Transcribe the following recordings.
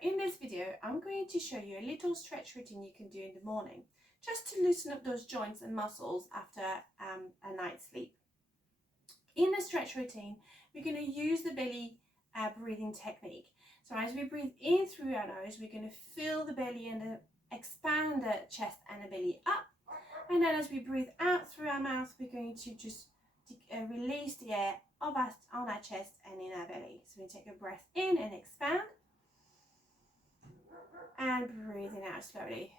in this video, I'm going to show you a little stretch routine you can do in the morning, just to loosen up those joints and muscles after a night's sleep. In the stretch routine, we're going to use the belly breathing technique. So as we breathe in through our nose, we're going to fill the belly and expand the chest and the belly up. And then as we breathe out through our mouth, we're going to just release the air on our chest and in our belly. So we take a breath in and expand. And breathing out slowly.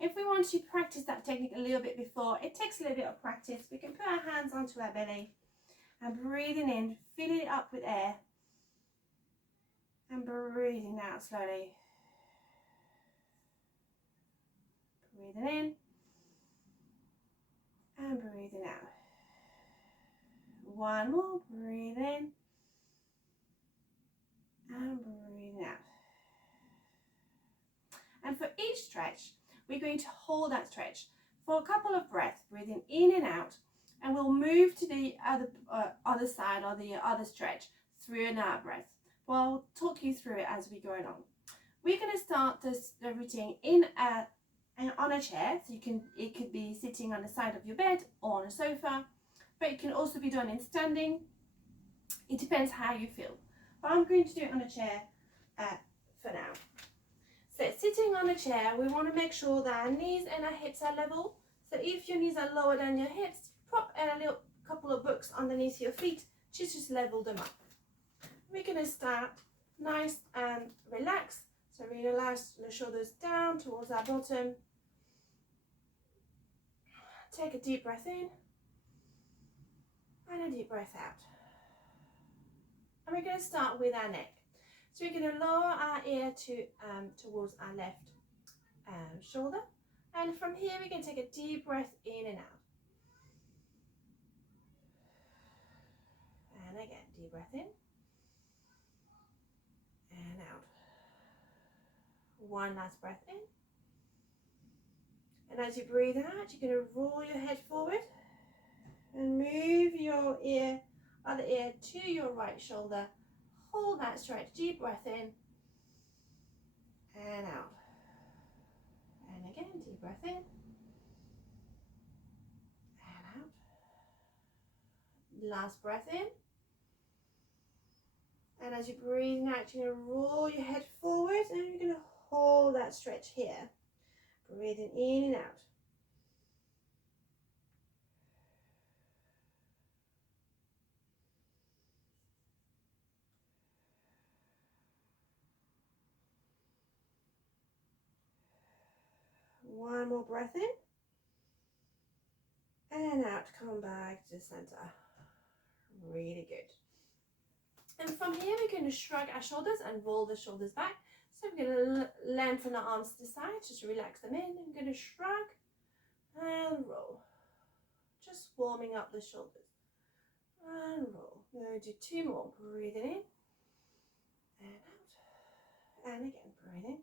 If we want to practice that technique a little bit before, it takes a little bit of practice. We can put our hands onto our belly and breathing in, filling it up with air and breathing out slowly. Breathing in and breathing out. One more, breathe in and breathing out. And for each stretch, we're going to hold that stretch for a couple of breaths, breathing in and out, and we'll move to the other side or the other stretch through another breath. Well, I'll talk you through it as we go along. We're going to start the routine on a chair, so it could be sitting on the side of your bed or on a sofa, but it can also be done in standing. It depends how you feel. But I'm going to do it on a chair for now. So sitting on a chair, we want to make sure that our knees and our hips are level. So if your knees are lower than your hips, prop a little couple of books underneath your feet to just level them up. We're going to start nice and relaxed. So we relax the shoulders down towards our bottom. Take a deep breath in and a deep breath out. And we're going to start with our neck. So we're going to lower our ear towards our left shoulder. And from here, we're going to take a deep breath in and out. And again, deep breath in and out. One last breath in. And as you breathe out, you're going to roll your head forward and move your other ear to your right shoulder. Hold that stretch, deep breath in and out. And again, deep breath in and out. Last breath in. And as you breathe out, you're going to roll your head forward and you're going to hold that stretch here. Breathing in and out. One more breath in and out. Come back to the center. Really good. And from here, we're going to shrug our shoulders and roll the shoulders back. So we're going to lengthen the arms to the side, just relax them in. I'm going to shrug and roll. Just warming up the shoulders. And roll. We're going to do two more. Breathing in and out. And again, breathing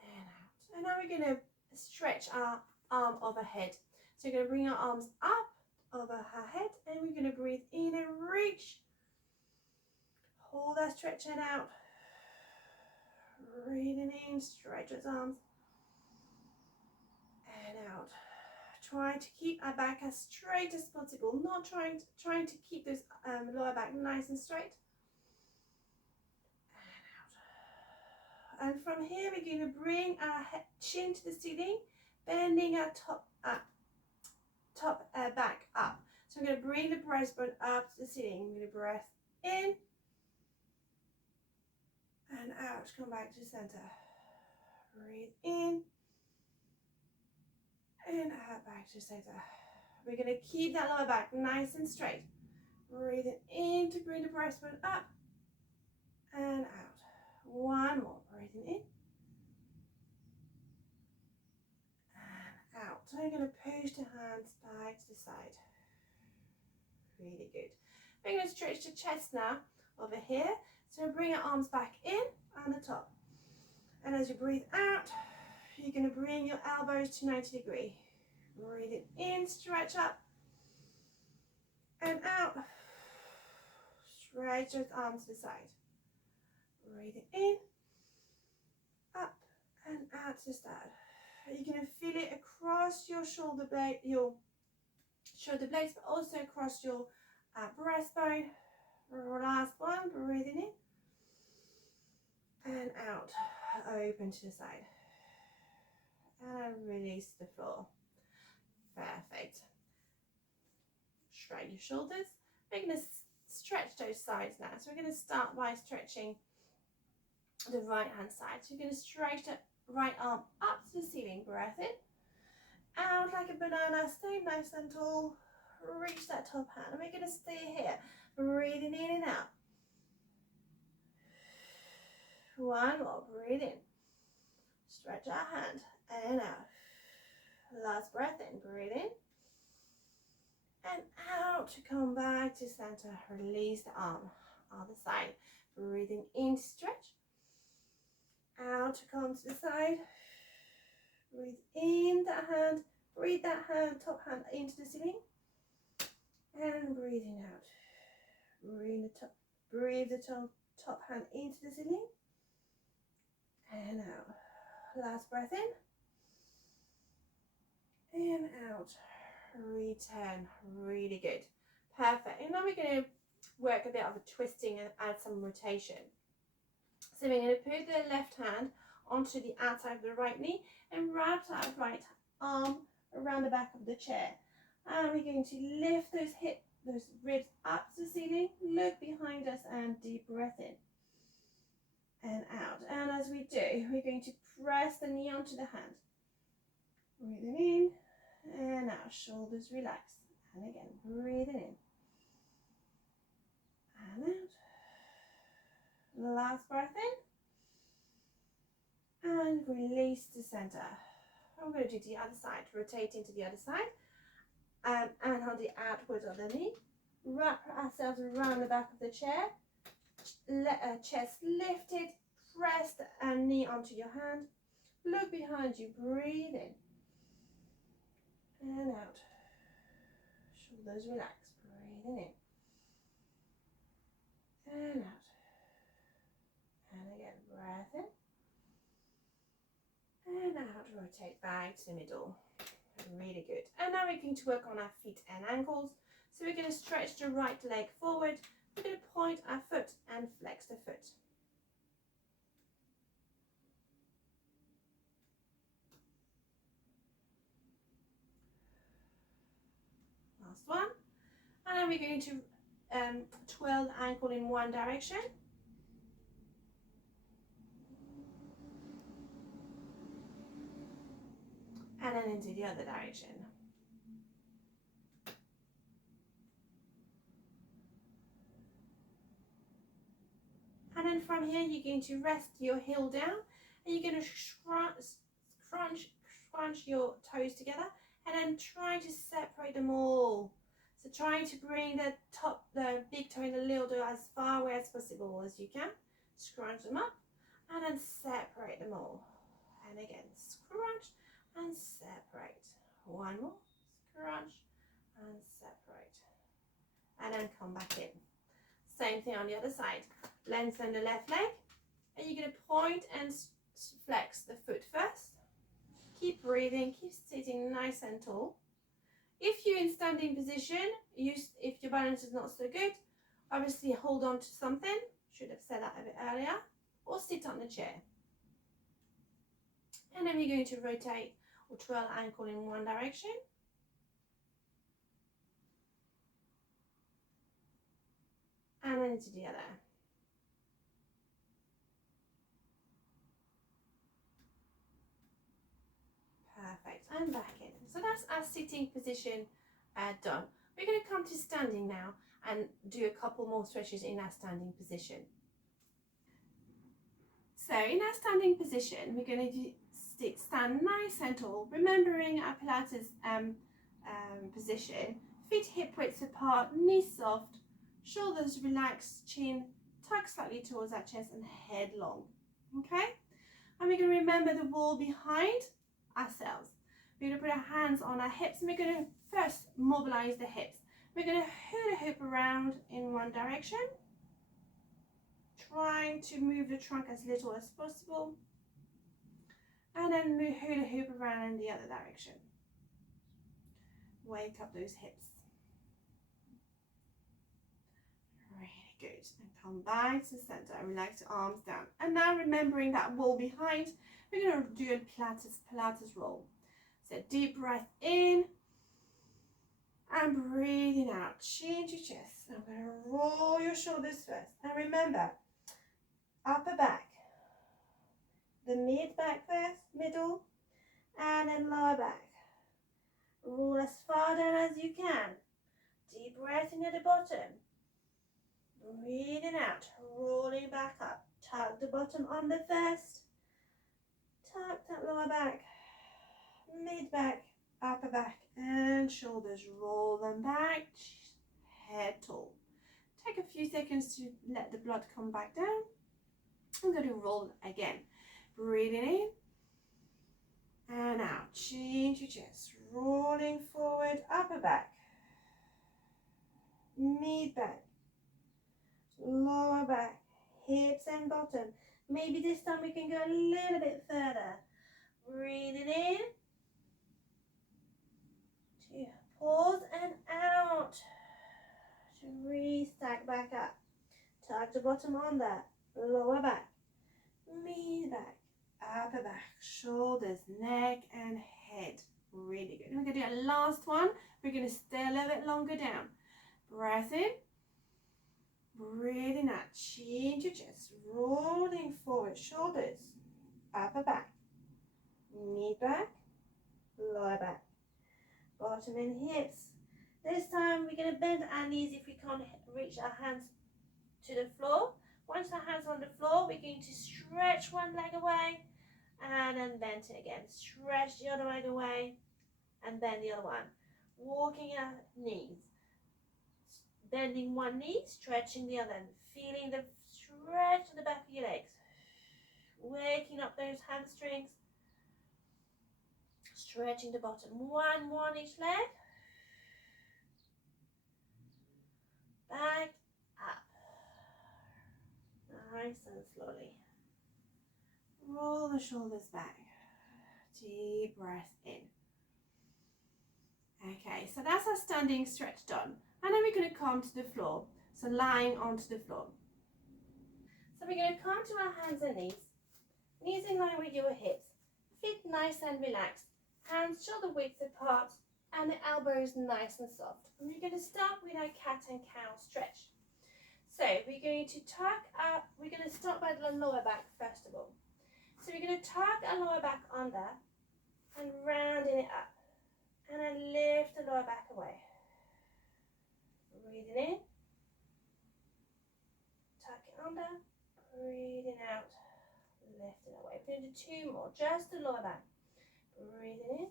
and out. And now we're going to stretch our arm overhead. So we're going to bring our arms up over our head and we're going to breathe in and reach. Hold that stretch head out. Breathing in, stretch those arms. And out. Try to keep our back as straight as possible. Not trying to keep this lower back nice and straight. And out. And from here, we're going to bring our chin to the ceiling, bending our top back up. So I'm going to bring the breastbone up to the ceiling. I'm going to breath in and out. Come back to the center. Breathe in and out, back to the center. We're going to keep that lower back nice and straight. Breathing in to bring the breastbone up and out. One more. Breathing in and out. So I'm going to push the hands back to the side. Really good. We're going to stretch the chest now over here. So bring our arms back in on the top. And as you breathe out, you're going to bring your elbows to 90 degrees. Breathing in, stretch up. And out. Stretch those arms to the side. Breathing in, up and out to start. You're going to feel it across your shoulder blade, blades, but also across your breastbone. Last one, breathing in and out, open to the side, and release the floor. Perfect. Straighten your shoulders. We're going to stretch those sides now. So we're going to start by stretching the right hand side. So you're going to stretch the right arm up to the ceiling. Breath in, out like a banana. Stay nice and tall. Reach that top hand. And we're going to stay here. Breathing in and out. One more. Breathe in. Stretch our hand and out. Last breath in. Breathe in. And out to come back to center. Release the arm. Other side. Breathing in to stretch. Out to come to the side. Breathe in that hand. Breathe that hand, top hand into the ceiling. And breathing out. Breathe the top hand into the ceiling. And out. Last breath in. And out. Return. Really good. Perfect. And now we're going to work a bit of a twisting and add some rotation. So we're going to put the left hand onto the outside of the right knee and wrap that right arm around the back of the chair. And we're going to lift those ribs up to the ceiling, look behind us and deep breath in and out. And as we do, we're going to press the knee onto the hand. Breathing in and out, shoulders relax. And again, breathing in and out. Last breath in and release to center. I'm going to do the other side, rotating to the other side and on the outwards of the knee. Wrap ourselves around the back of the chair, chest lifted, press the knee onto your hand, look behind you, breathe in and out, shoulders relax, breathing in and out. And again, breath in and out, rotate back to the middle. Really good. And now we're going to work on our feet and ankles. So we're going to stretch the right leg forward. We're going to point our foot and flex the foot. Last one. And then we're going to twirl the ankle in one direction. And then into the other direction. And then from here, you're going to rest your heel down and you're going to scrunch your toes together and then try to separate them all. So try to bring the big toe and the little toe as far away as possible as you can. Scrunch them up and then separate them all. And again, scrunch and separate. One more, scrunch and separate. And then come back in. Same thing on the other side. Lengthen the left leg. And you're going to point and flex the foot first. Keep breathing, keep sitting nice and tall. If you're in standing position, if your balance is not so good, obviously hold on to something. Should have said that a bit earlier. Or sit on the chair. And then we're going to rotate or twirl ankle in one direction. And then to the other. Perfect, and back in. So that's our sitting position done. We're going to come to standing now and do a couple more stretches in our standing position. So in our standing position, we're going to stand nice and tall, remembering our Pilates position. Feet hip width apart, knees soft, shoulders relaxed, chin tucked slightly towards our chest and head long. Okay? And we're going to remember the wall behind ourselves. We're going to put our hands on our hips and we're going to first mobilize the hips. We're going to hula hoop around in one direction. trying to move the trunk as little as possible, and then move hula hoop around in the other direction. Wake up those hips. Really good. And come back to the center. Relax your arms down. And now remembering that wall behind, we're going to do a Pilates roll. So deep breath in and breathing out. Change your chest. I'm going to roll your shoulders first. And remember, upper back, the mid back first, middle, and then lower back. Roll as far down as you can. Deep breath in at the bottom. Breathing out, rolling back up. Tug the bottom under first. Tuck that lower back, mid back, upper back, and shoulders. Roll them back, head tall. Take a few seconds to let the blood come back down. I'm going to roll again. Breathing in and out. Change your chest. Rolling forward, upper back, mid back, lower back, hips and bottom. Maybe this time we can go a little bit further. Breathing in, to pause and out, to restack back up. Tuck the bottom under, lower back, mid back, upper back, shoulders, neck and head. Really good. We're going to do a last one. We're going to stay a little bit longer down. Breath in, breathing out. Change your chest, rolling forward, shoulders, upper back, mid back, lower back, bottom and hips. This time we're going to bend our knees if we can't reach our hands to the floor. Once our hands on the floor, we're going to stretch one leg away and then bend it again. Stretch the other leg away and bend the other one. Walking our knees. Bending one knee, stretching the other. Feeling the stretch in the back of your legs. Waking up those hamstrings. Stretching the bottom. One more on each leg. Back up. Nice and slowly. Roll the shoulders back. Deep breath in. Okay, so that's our standing stretch done. And then we're going to come to the floor. So lying onto the floor. So we're going to come to our hands and knees. Knees in line with your hips. Feet nice and relaxed. Hands shoulder width apart. And the elbows nice and soft. And we're going to start with our cat and cow stretch. So we're going to tuck up. We're going to start by the lower back first of all. So we're going to tuck our lower back under and rounding it up. And then lift the lower back away. Breathing in. Tuck it under. Breathing out. Lift it away. We're going to do two more. Just the lower back. Breathing in.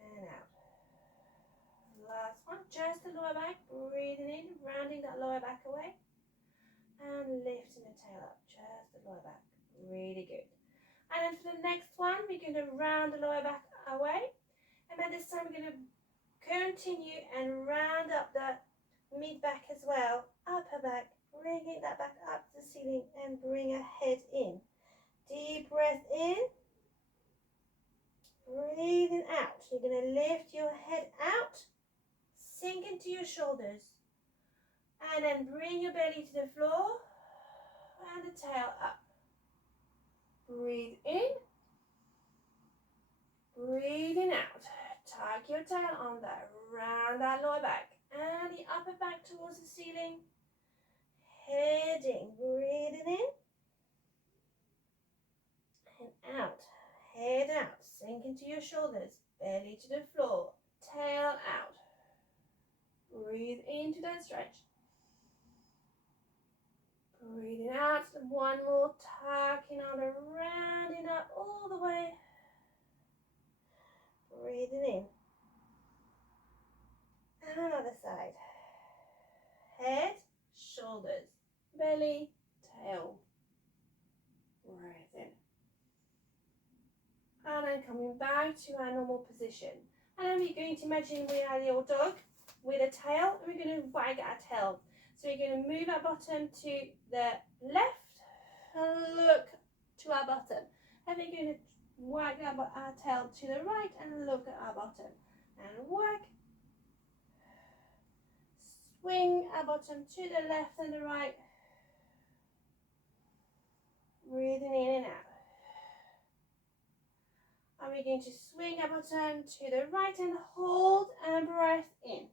And out. Last one. Just the lower back. Breathing in. Rounding that lower back away. And lifting the tail up. Just the lower back. Really good. And then for the next one, we're going to round the lower back away. And then this time we're going to continue and round up the mid back as well. Upper back, bringing that back up to the ceiling and bring a head in. Deep breath in. Breathing out. You're going to lift your head out. Sink into your shoulders. And then bring your belly to the floor. And the tail up. Breathe in, breathing out. Tuck your tail under, round that lower back and the upper back towards the ceiling. Heading, breathing in and out. Head out, sink into your shoulders, belly to the floor, tail out. Breathe into that stretch. Breathing out, one more, tucking under, rounding up all the way. Breathing in. And another side. Head, shoulders, belly, tail. Breathe in. And then coming back to our normal position. And then we're going to imagine we are the old dog with a tail, and we're going to wag our tail. So we're going to move our bottom to the left and look to our bottom. And we're going to work our tail to the right and look at our bottom. And work. Swing our bottom to the left and the right. Breathing in and out. And we're going to swing our bottom to the right and hold and breath in.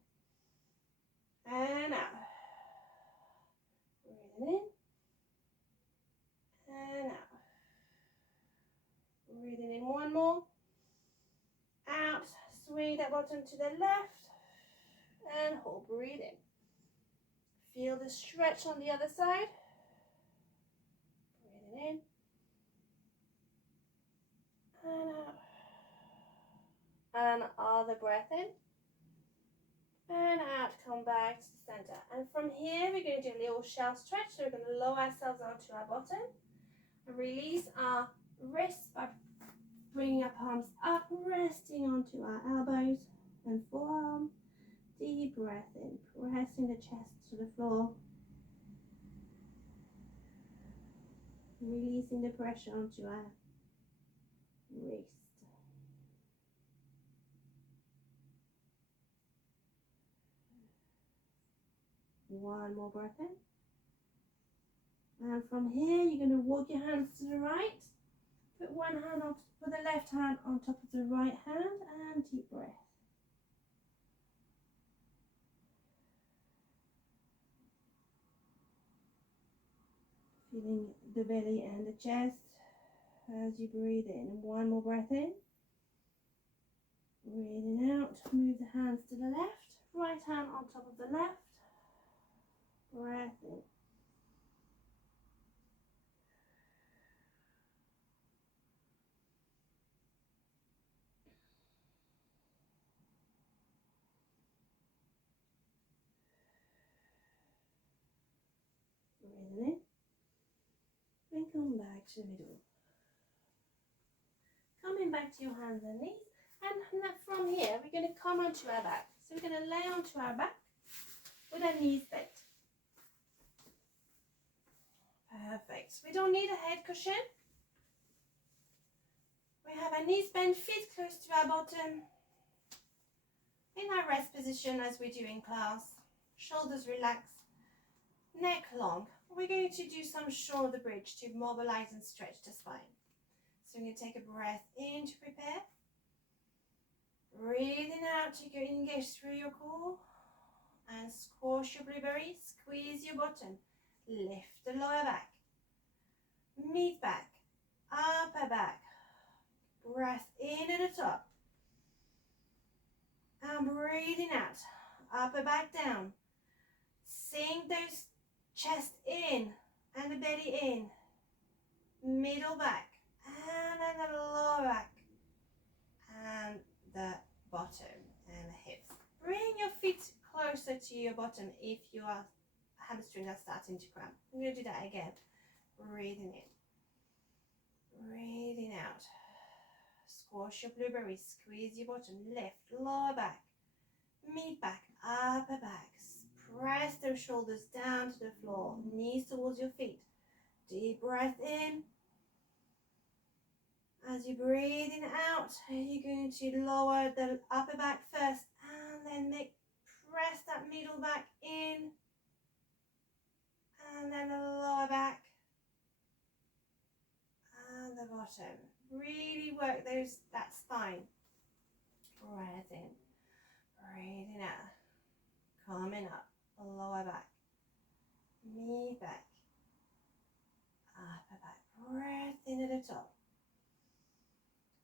And out. Breathing in. And out. Breathing in one more. Out. Swing that bottom to the left. And hold. Breathe in. Feel the stretch on the other side. Breathing in. And out. And other breath in. And out, come back to the center. And from here, we're going to do a little shell stretch. So we're going to lower ourselves onto our bottom. And release our wrists by bringing our palms up, resting onto our elbows and forearm. Deep breath in, pressing the chest to the floor. Releasing the pressure onto our wrist. One more breath in. And from here, you're going to walk your hands to the right. Put one hand on, put the left hand on top of the right hand, and deep breath. Feeling the belly and the chest as you breathe in. And one more breath in. Breathing out. Move the hands to the left. Right hand on top of the left. Breath in. Breathing in. And come back to the middle. Coming back to your hands and knees. And from here, we're going to come onto our back. So we're going to lay onto our back with our knees bent. Perfect. We don't need a head cushion. We have our knees bent, feet close to our bottom. In our rest position as we do in class. Shoulders relaxed, neck long. We're going to do some shoulder bridge to mobilize and stretch the spine. So we're going to take a breath in to prepare. Breathing out to go engage through your core. And squash your blueberry, squeeze your bottom. Lift the lower back. Mid back, upper back. Breath in at the top. And breathing out. Upper back down. Sink those chest in and the belly in. Middle back. And then the lower back. And the bottom and the hips. Bring your feet closer to your bottom if your hamstring are starting to cramp. I'm going to do that again. Breathing in. Breathing out. Squash your blueberry. Squeeze your bottom. Lift. Lower back. Mid back. Upper back. Press those shoulders down to the floor. Knees towards your feet. Deep breath in. As you're breathing out, you're going to lower the upper back first and then press that middle back in and then the lower back and the bottom. Really work that spine. Breath in, breathing out, coming up, lower back, mid back, upper back. Breath in at the top.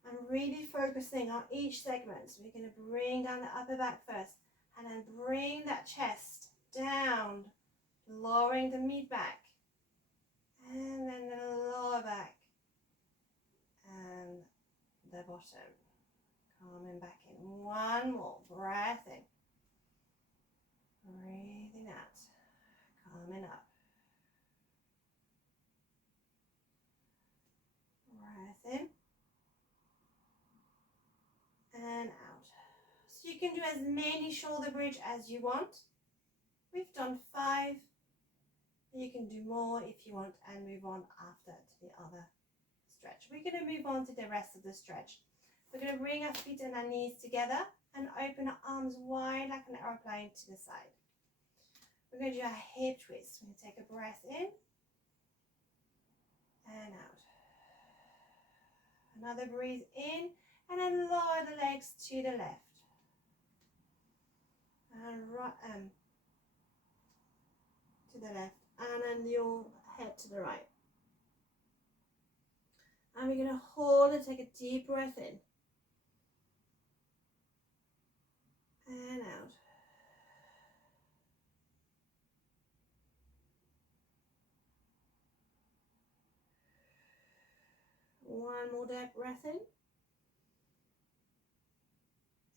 I'm really focusing on each segment. So we're going to bring down the upper back first and then bring that chest down, lowering the mid back and then the lower back and the bottom. Coming back in. One more. Breath in. Breathing out. Coming up. Breath in. And out. So you can do as many shoulder bridge as you want. We've done 5. You can do more if you want and move on after to the other stretch. We're going to move on to the rest of the stretch. We're going to bring our feet and our knees together and open our arms wide like an aeroplane to the side. We're going to do a hip twist. We're going to take a breath in and out. Another breathe in and then lower the legs to the left. And right to the left. And then your head to the right. And we're going to hold and take a deep breath in. And out. One more deep breath in.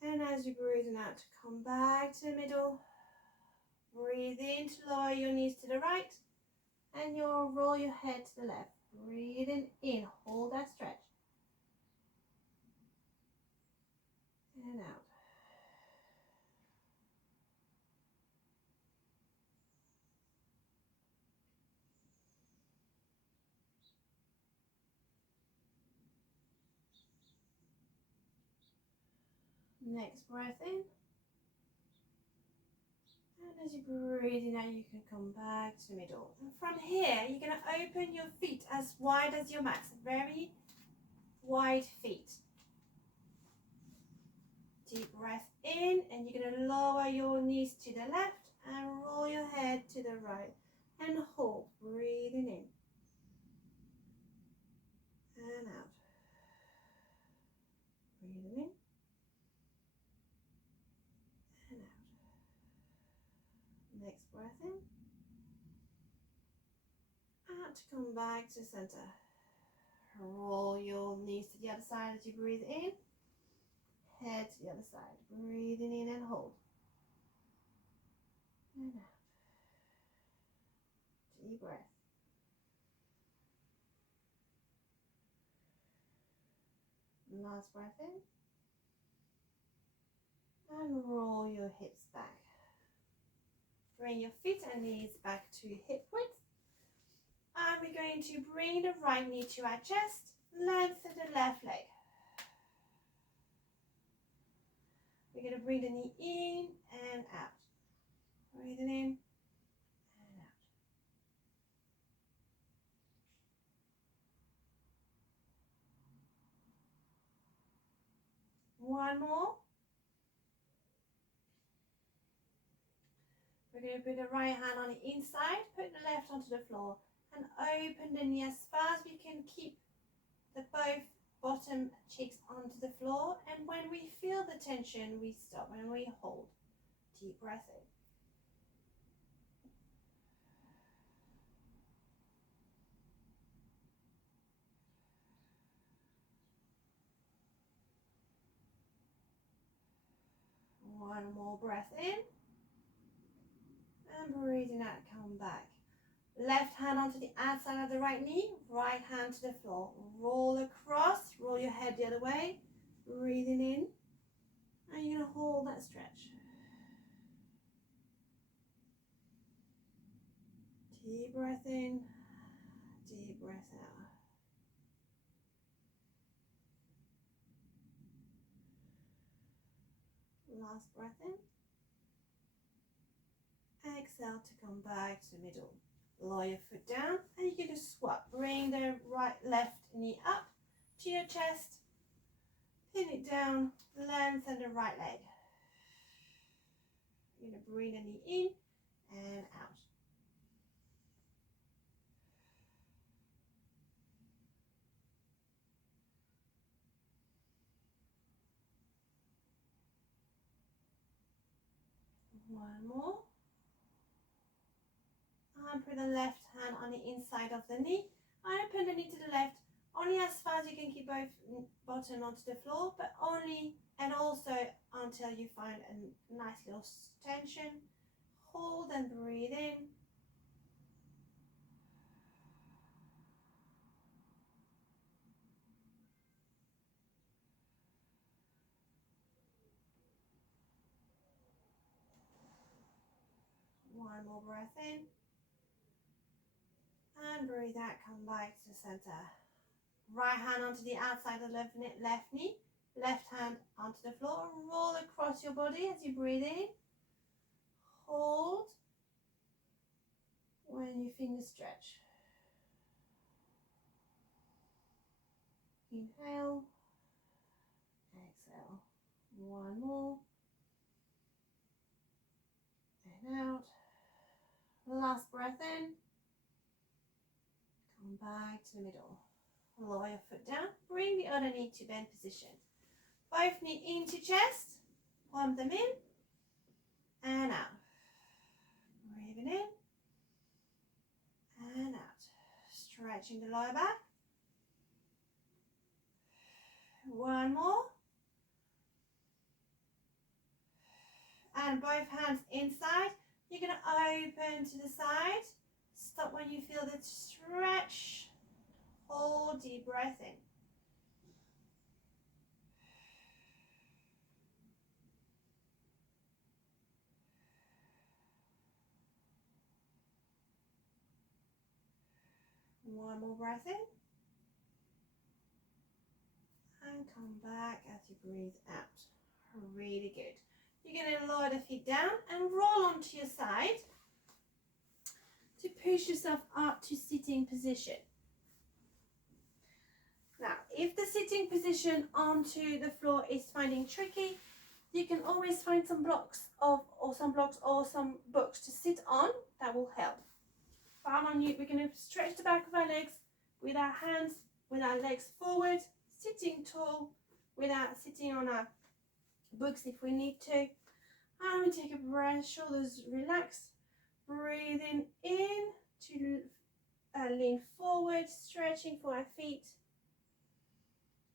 And as you're breathing out, come back to the middle. Breathe in to lower your knees to the right. And you'll roll your head to the left. Breathing in, hold that stretch. And out. Next breath in. And as you breathe in out, you can come back to the middle. And from here, you're going to open your feet as wide as your mat. Very wide feet. Deep breath in, and you're going to lower your knees to the left and roll your head to the right. And hold, breathing in. And out. Breathing in. And out. Next breath in. Out, come back to center. Roll your knees to the other side as you breathe in. Head to the other side. Breathing in and hold. And out. Deep breath. Last breath in. And roll your hips back. Bring your feet and knees back to hip width. And we're going to bring the right knee to our chest. Lengthen the left leg. We're going to bring the knee in and out. Breathing in and out. One more. We're going to put the right hand on the inside, put the left onto the floor, and open the knee as far as we can. Keep the both bottom cheeks onto the floor, and when we feel the tension, we stop and we hold. Deep breath in. One more breath in. And breathing out, come back. Left hand onto the outside of the right knee, right hand to the floor. Roll across, roll your head the other way. Breathing in. And you're going to hold that stretch. Deep breath in, deep breath out. Last breath in. Exhale to come back to the middle. Lower your foot down and you're going to swap. Bring the left knee up to your chest. Pin it down, lengthen the right leg. You're going to bring the knee in and out. One more. And put the left hand on the inside of the knee. And open the knee to the left. Only as far as you can keep both bottom onto the floor, but only and also until you find a nice little tension. Hold and breathe in. One more breath in. And breathe out, come back to the center. Right hand onto the outside of the left knee. Left hand onto the floor. Roll across your body as you breathe in. Hold. When your fingers stretch. Inhale. Exhale. One more. And out. Last breath in. Come back to the middle. Lower your foot down. Bring the other knee to bend position. Both knee into chest. Palm them in. And out. Breathing in. And out. Stretching the lower back. One more. And both hands inside. You're going to open to the side. Stop when you feel the stretch. Hold, deep breath in. One more breath in. And come back as you breathe out. Really good. You're going to lower the feet down and roll onto your side to push yourself up to sitting position. Now, if the sitting position onto the floor is finding tricky, you can always find some blocks or some books to sit on. That will help. Palm on you. We're going to stretch the back of our legs with our hands, with our legs forward, sitting tall, without sitting on our books if we need to. And we take a breath, shoulders relaxed. Breathing in to lean forward, stretching for our feet.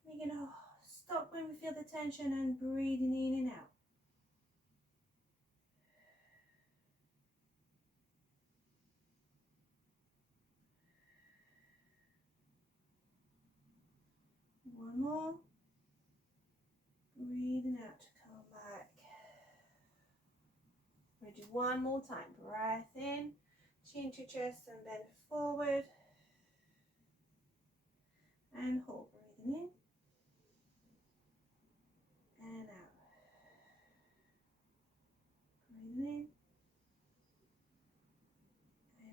We're going to stop when we feel the tension and breathing in and out. One more. Breathing out to come back. We'll do one more time. Breath in, chin to chest and bend forward. And hold. Breathing in. And out. Breathing in.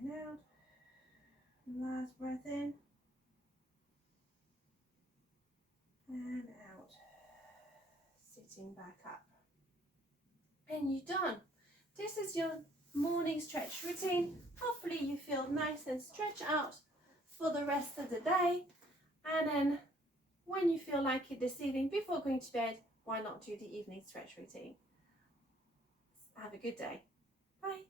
And out. Last breath in. And out. Sitting back up. And you're done. This is your morning stretch routine. Hopefully you feel nice and stretched out for the rest of the day. And then when you feel like it this evening, before going to bed, why not do the evening stretch routine? Have a good day. Bye.